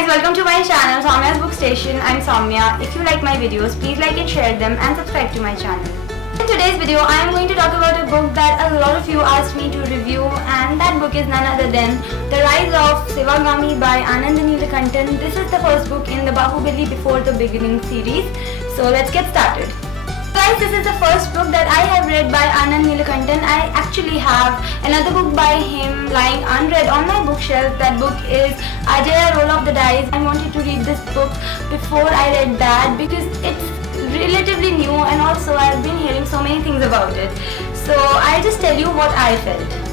guys, welcome to my channel Soumya's Book Station. I'm Soumya. If you like my videos, please like and share them and subscribe to my channel. In today's video, I am going to talk about a book that a lot of you asked me to review, and that book is none other than The Rise of Sivagami by Anand Neelakantan. This is the first book in the Bahubali Before the Beginning series. So let's get started. Guys, this is the first book that I have read by Anand Neelakantan. I actually have another book by him lying unread on my bookshelf. That book is Ajaya Roll of the Dice. I wanted to read this book before I read that because it's relatively new, and also I've been hearing so many things about it. So I'll just tell you what I felt.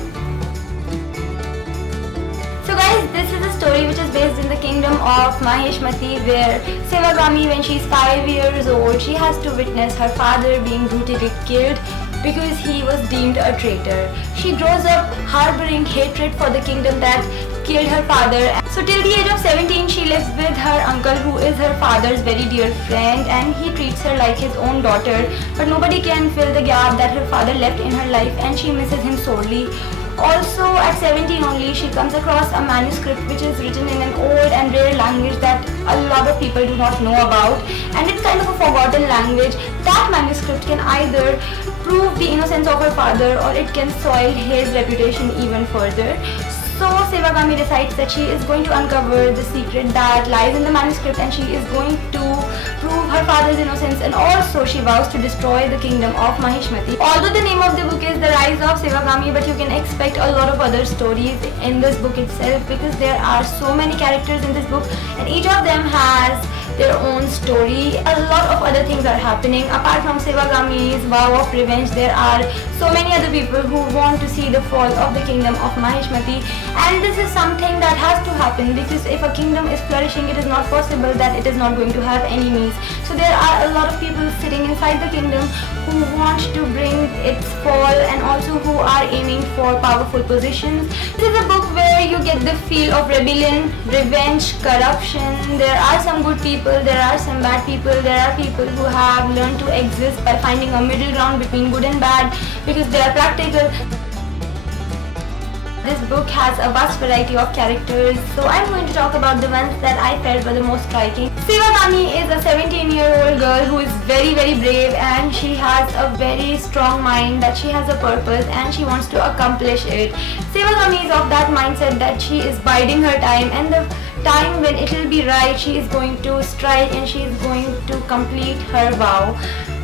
So guys, this is a story which is based in the kingdom of Maheshmati, where Sivagami, when she's 5 years old, she has to witness her father being brutally killed because he was deemed a traitor. She grows up harboring hatred for the kingdom that killed her father. So till the age of 17, she lives with her uncle, who is her father's very dear friend, and he treats her like his own daughter. But nobody can fill the gap that her father left in her life, and she misses him sorely. Also, at 17 only, she comes across a manuscript which is written in an old and rare language that a lot of people do not know about, and it's kind of a forgotten language. That manuscript can either prove the innocence of her father, or it can soil his reputation even further. So Sivagami decides that she is going to uncover the secret that lies in the manuscript, and she is going to prove her father's innocence, and also she vows to destroy the kingdom of Maheshmati. Although the name of the book is The Rise of Sivagami, but you can expect a lot of other stories in this book itself, because there are so many characters in this book and each of them has their own story. A lot of other things are happening. Apart from Sivagami's vow of revenge, there are so many other people who want to see the fall of the kingdom of Maheshmati, and this is something that has to happen, because if a kingdom is flourishing, it is not possible that it is not going to have enemies. So there are a lot of people sitting inside the kingdom who want to bring its fall, and also who are aiming for powerful positions. This is a book where you get the feel of rebellion, revenge, corruption. There are some good people, there are some bad people, there are people who have learned to exist by finding a middle ground between good and bad because they are practical. This book has a vast variety of characters, so I'm going to talk about the ones that I felt were the most striking. Sivagami is a 17-year-old girl who is very brave, and she has a very strong mind that she has a purpose and she wants to accomplish it. Sivagami is of that mindset that she is biding her time, and the time when it will be right, she is going to strike and she is going to complete her vow.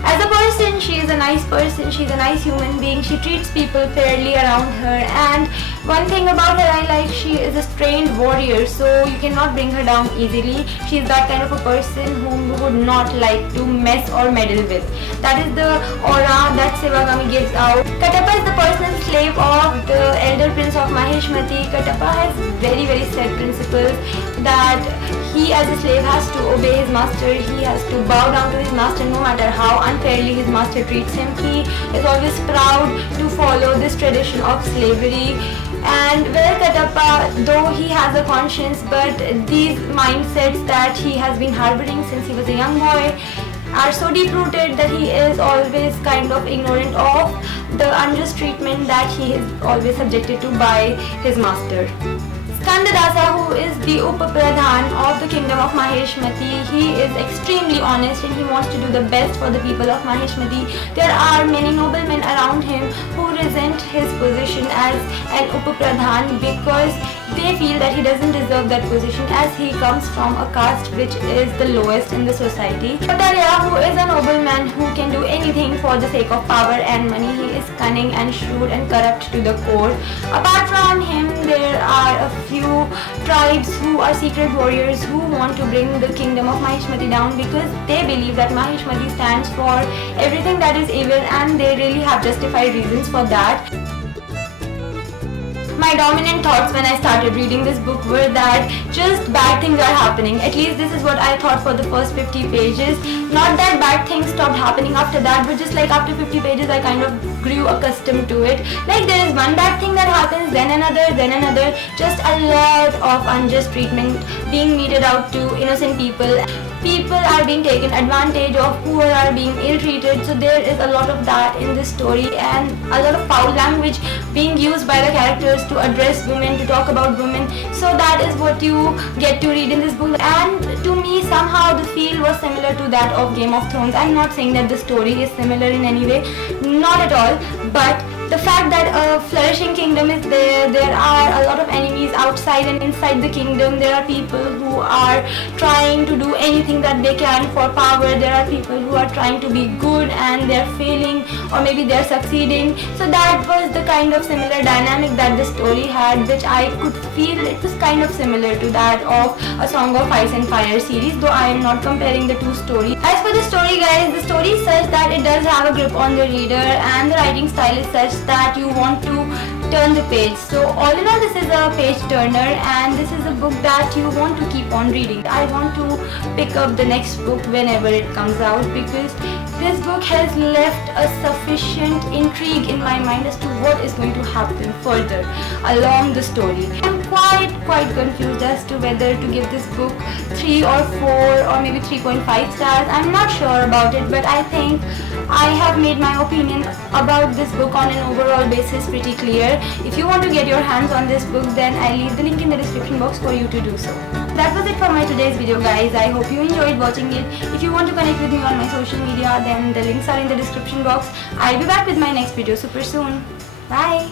As a person, she is a nice person, she is a nice human being, she treats people fairly around her, and one thing about her I like, she is a trained warrior, so you cannot bring her down easily. She is that kind of a person whom you would not like to mess or meddle with. That is the aura that Sivagami gives out. Katappa is the personal slave of the elder prince of Maheshmati. Katappa has very set principles that he as a slave has to obey his master, he has to bow down to his master no matter how unfairly his master treats him. He is always proud to follow this tradition of slavery. And where Katappa, though he has a conscience, but these mindsets that he has been harboring since he was a young boy are so deep-rooted that he is always kind of ignorant of the unjust treatment that he is always subjected to by his master. Skandadasa, who is the Upapradhan of the kingdom of Maheshmati, he is extremely honest and he wants to do the best for the people of Maheshmati. There are many noblemen around him who resent his position as an Upapradhan because they feel that he doesn't deserve that position, as he comes from a caste which is the lowest in the society. Patarya, who is a nobleman who can do anything for the sake of power and money. He is cunning and shrewd and corrupt to the core. Apart from him, there are a few tribes who are secret warriors who want to bring the kingdom of Maheshmati down because they believe that Maheshmati stands for everything that is evil, and they really have justified reasons for that. My dominant thoughts when I started reading this book were that just bad things are happening. At least this is what I thought for the first 50 pages. Not that bad things stopped happening after that, but just like after 50 pages I kind of grew accustomed to it. Like there is one bad thing that happens, then another. Just a lot of unjust treatment being meted out to innocent people. people are being taken advantage of, poor are being ill-treated. So there is a lot of that in this story, and a lot of foul language being used by the characters to address women, to talk about women. So that is what you get to read in this book. And to me, somehow the feel was similar to that of Game of Thrones. I'm not saying that the story is similar in any way, not at all, but the fact that a flourishing kingdom is there are a lot of enemies outside and inside the kingdom. There are people who are trying to do anything that they can for power. There are people who are trying to be good and they're failing, or maybe they're succeeding. So that was the kind of similar dynamic that the story had, which I could feel it was kind of similar to that of A Song of Ice and Fire series, though I am not comparing the two stories. As for the story, guys, the story is such that it does have a grip on the reader, and the writing style is such that you want to turn the page. So all in all, this is a page turner, and this is a book that you want to keep on reading. I want to pick up the next book whenever it comes out, because this book has left a sufficient intrigue in my mind as to what is going to happen further along the story. I'm quite confused as to whether to give this book 3 or 4 or maybe 3.5 stars. I'm not sure about it, but I think I have made my opinion about this book on an overall basis pretty clear. If you want to get your hands on this book, then I'll leave the link in the description box for you to do so. That was it for my today's video, guys. I hope you enjoyed watching it. If you want to connect with me on my social media, then the links are in the description box. I'll be back with my next video super soon. Bye!